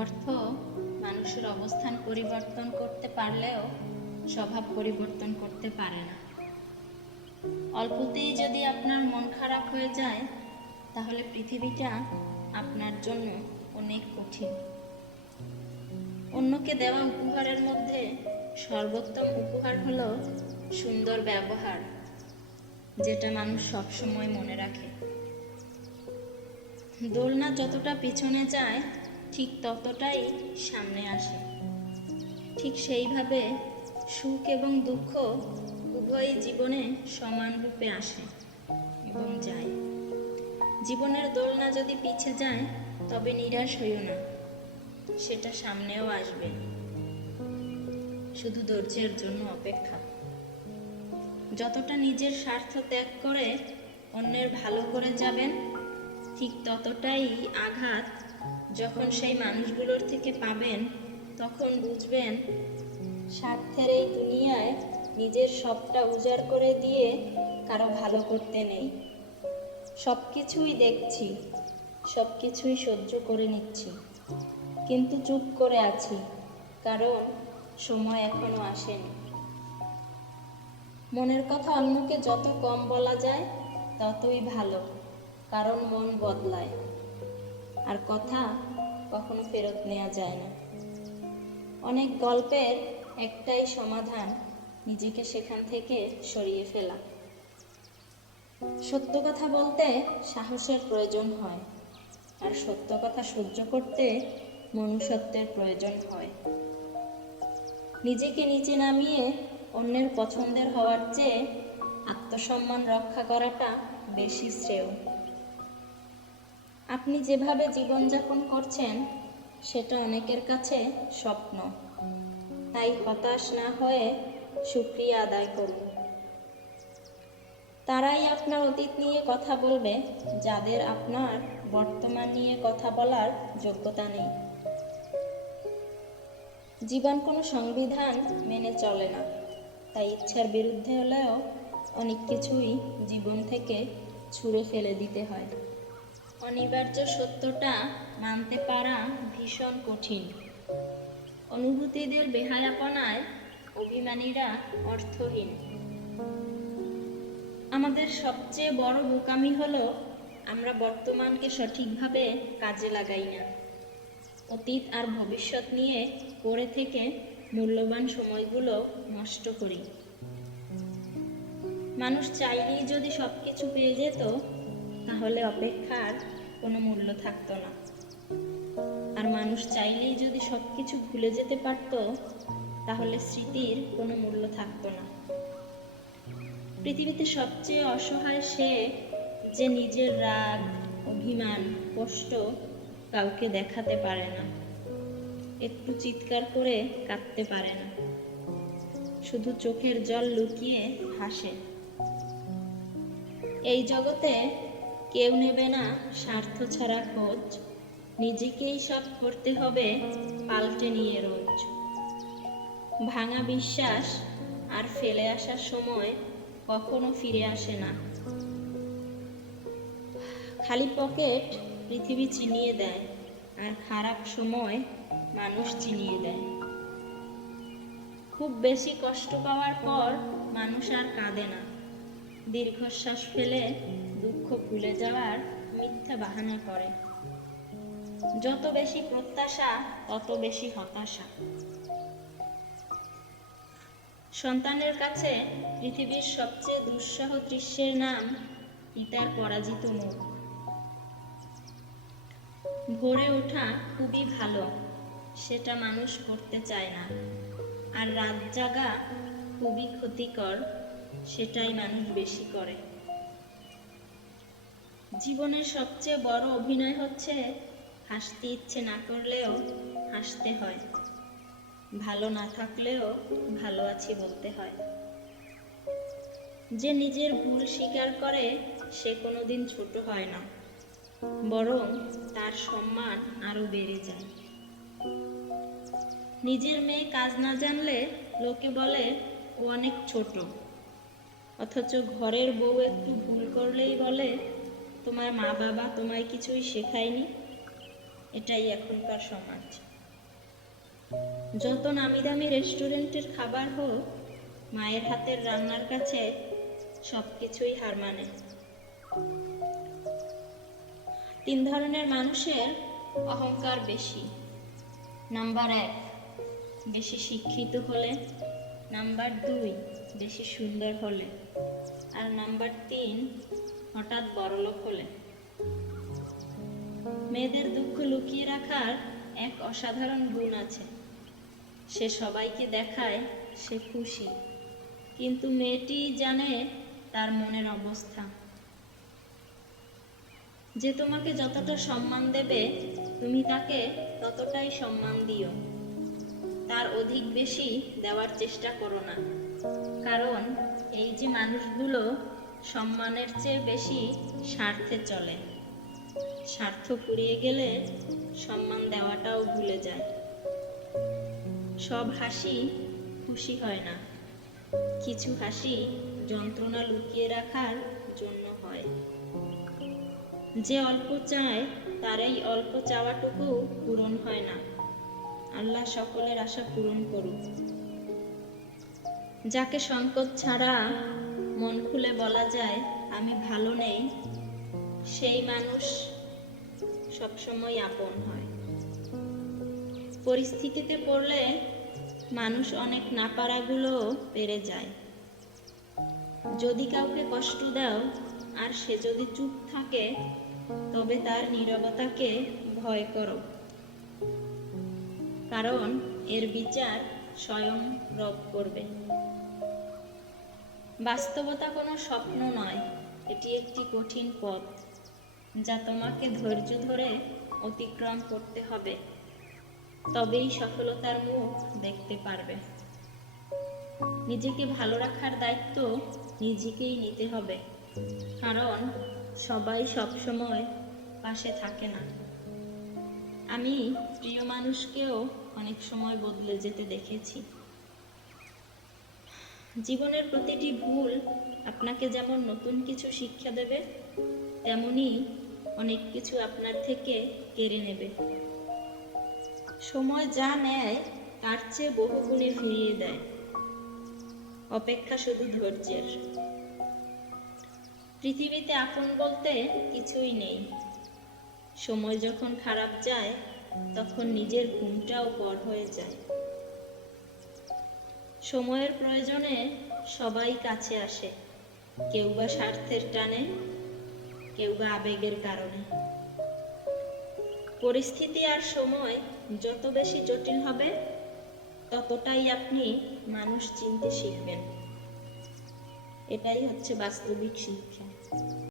অর্থ মানুষের অবস্থান পরিবর্তন করতে পারলেও স্বভাব পরিবর্তন করতে পারে না। অল্পতেই যদি আপনার মন খারাপ হয়ে যায়, তাহলে পৃথিবীটা আপনার জন্য অনেক কঠিন। অন্যকে দেওয়া উপহারের মধ্যে সর্বোত্তম উপহার হলো সুন্দর ব্যবহার, যেটা মানুষ সবসময় মনে রাখে। দোলনা যতটা পিছনে যায়, ঠিক ততটাই সামনে আসে। ঠিক সেইভাবে সুখ এবং দুঃখ উভয়ই জীবনে সমান রূপে আসে এবং যায়। জীবনের দোলনা যদি পিছে যায়, তবে নিরাশ হইও না, সেটা সামনেও আসবে। শুধু ধৈর্যের জন্য অপেক্ষা। যতটা নিজের স্বার্থ ত্যাগ করে অন্যের ভালো করে যাবেন, ঠিক ততটাই আঘাত যখন সেই মানুষগুলোর থেকে পাবেন, তখন বুঝবেন স্বার্থের এই দুনিয়ায় নিজের সবটা উজাড় করে দিয়ে কারো ভালো করতে নেই। সব কিছুই দেখছি, সব কিছুই সহ্য করে নিচ্ছি, কিন্তু চুপ করে আছি, কারণ সময় এখনো আসেনি। মনের কথা অন্যকে যত কম বলা যায়, ততই ভালো, কারণ মন বদলায়, আর কথা কখনো ফেরত নেওয়া যায় না। অনেক গল্পের একটাই সমাধান, নিজেকে সেখান থেকে সরিয়ে ফেলা। সত্য কথা বলতে সাহসের প্রয়োজন হয়, আর সত্য কথা সহ্য করতে মনুষ্যত্বের প্রয়োজন হয়। নিজেকে নিচে নামিয়ে অন্যের পছন্দের হওয়ার চেয়ে আত্মসম্মান রক্ষা করাটা বেশি শ্রেয়। আপনি যেভাবে জীবনযাপন করছেন, সেটা অনেকের কাছে স্বপ্ন। তাই হতাশ না হয়ে শুকরিয়া আদায় করুন। তারাই আপনার অতীত নিয়ে কথা বলবে, যাদের আপনার বর্তমান নিয়ে কথা বলার যোগ্যতা নেই। জীবন কোনো সংবিধান মেনে চলে না, তাই ইচ্ছার বিরুদ্ধে হলেও অনেক কিছুই জীবন থেকে ছুঁড়ে ফেলে দিতে হয়। অনিবার্য সত্যটা মানতে পারা ভীষণ কঠিন। অনুভূতিদের বেহায়াপনায় অভিমানীরা অর্থহীন। আমাদের সবচেয়ে বড় বোকামি হলো আমরা বর্তমানকে সঠিকভাবে কাজে লাগাই না। অতীত আর ভবিষ্যৎ নিয়ে পড়ে থেকে মূল্যবান সময়গুলো নষ্ট করি। মানুষ চাইলেই যদি সবকিছু পেয়ে যেত, তাহলে অপেক্ষার কোনো মূল্য থাকতো না। আর মানুষ চাইলেই যদি সবকিছু ভুলে যেতে পারত, তাহলে স্মৃতির কোনো মূল্য থাকতো না। পৃথিবীতে সবচেয়ে অসহায় সে, যে নিজের রাগ, অভিমান, কষ্ট কাউকে দেখাতে পারে না, একটু চিৎকার করে কাঁদতে পারে না, শুধু চোখের জল লুকিয়ে হাসে। এই জগতে কেউ নেবে না স্বার্থ ছাড়া খোঁজ, নিজেকেই সব করতে হবে পাল্টে নিয়ে রোজ। ভাঙা বিশ্বাস আর ফেলে আসার সময় কখনো ফিরে আসে না। খালি পকেট পৃথিবী চিনিয়ে দেয়, আর খারাপ সময় মানুষ চিনিয়ে দেয়। খুব বেশি কষ্ট পাওয়ার পর মানুষ আর কাঁদে না, দীর্ঘশ্বাস ফেলে দুঃখ ভুলে যাওয়ার মিথ্যা বাহানা করে। যত বেশি প্রত্যাশা, তত বেশি হতাশা। সন্তানের কাছে পৃথিবীর সবচেয়ে দুঃসহ দৃশ্যের নাম পিতার পরাজিত মুখ। ভোরে ওঠা খুবই ভালো, সেটা মানুষ করতে চায় না। আর রাত জাগা খুবই ক্ষতিকর, সেটাই মানুষ বেশি করে। জীবনের সবচেয়ে বড় অভিনয় হচ্ছে হাসতে ইচ্ছে না করলেও হাসতে হয়, ভালো না থাকলেও ভালো আছি বলতে হয়। যে নিজের ভুল স্বীকার করে, সে কোনোদিন ছোট হয় না, বরং তার সম্মান আরো বেড়ে যায়। নিজের মেয়ে কাজ না জানলে লোকে বলে ও অনেক ছোট, অথচ ঘরের বউ একটু ভুল করলেই বলে তোমার মা বাবা তোমায় কিছুই শেখায়নি। এটাই এখনকার সমাজ। যত নামি দামি রেস্টুরেন্টের খাবার হোক, মায়ের হাতের রান্নার কাছে সবকিছুই হার মানে। 3 ধরনের মানুষের অহংকার বেশি। নাম্বার 1, বেশি শিক্ষিত হলে। নাম্বার 2, বেশি সুন্দর হলে। আর নাম্বার 3, হঠাৎ বড়লোক হলে। মেয়েদের দুঃখ লুকিয়ে রাখার এক অসাধারণ গুণ আছে। সে সবাইকে দেখায় সে খুশি, কিন্তু মেয়েটি জানে তার মনের অবস্থা। যে তোমাকে যতটা সম্মান দেবে, তুমি তাকে ততটাই সম্মান দিও। তার অধিক বেশি দেওয়ার চেষ্টা করো না, কারণ এই যে মানুষগুলো সম্মানের চেয়ে বেশি স্বার্থে চলে। স্বার্থ ফুরিয়ে গেলে সম্মান দেওয়াটাও ভুলে যায়। সব হাসি খুশি হয় না, কিছু হাসি যন্ত্রণা লুকিয়ে রাখার জন্য হয়। যে অল্প চায় তার এই অল্প চাওয়াটুকু পূরণ হয় না। আল্লাহ সকলের আশা পূরণ করুক। যাকে সংকোচ ছাড়া মন খুলে বলা যায় আমি ভালো নেই, সেই মানুষ সবসময় আপন হয়। পরিস্থিতিতে পড়লে মানুষ অনেক নাপারাগুলো পেরে যায়। যদি কাউকে কষ্ট দাও আর সে যদি চুপ থাকে, তবে তার নীরবতাকে ভয় করো, কারণ এর বিচার স্বয়ং রব করবে। বাস্তবতা কোনো স্বপ্ন নয়, এটি একটি কঠিন পথ, যা তোমাকে ধৈর্য ধরে অতিক্রম করতে হবে। তবেই সফলতার মুখ দেখতে পারবে। নিজেকে ভালো রাখার দায়িত্ব নিজেকেই নিতে হবে, কারণ সবাই সবসময় পাশে থাকে না। আমি প্রিয় মানুষকেও অনেক সময় বদলে যেতে দেখেছি। জীবনের প্রতিটি ভুল আপনাকে যেমন নতুন কিছু শিক্ষা দেবে, তেমনি অনেক কিছু আপনার থেকে কেড়ে নেবে। সময় যা নেয় তার চেয়ে বহুগুণে ফিরিয়ে দেয়। অপেক্ষা শুধু ধৈর্যের। পৃথিবীতে আপন বলতে কিছুই নেই। সময় যখন খারাপ যায়, তখন নিজের ঘুমটাও পর হয়ে যায়। সময়ের প্রয়োজনে সবাই কাছে আসে, কেউ বা স্বার্থের টানে, কেউ বা আবেগের কারণে। পরিস্থিতি আর সময় যত বেশি জটিল হবে, ততটাই আপনি মানুষ চিনতে শিখবেন। এটাই হচ্ছে বাস্তবিক শিক্ষা।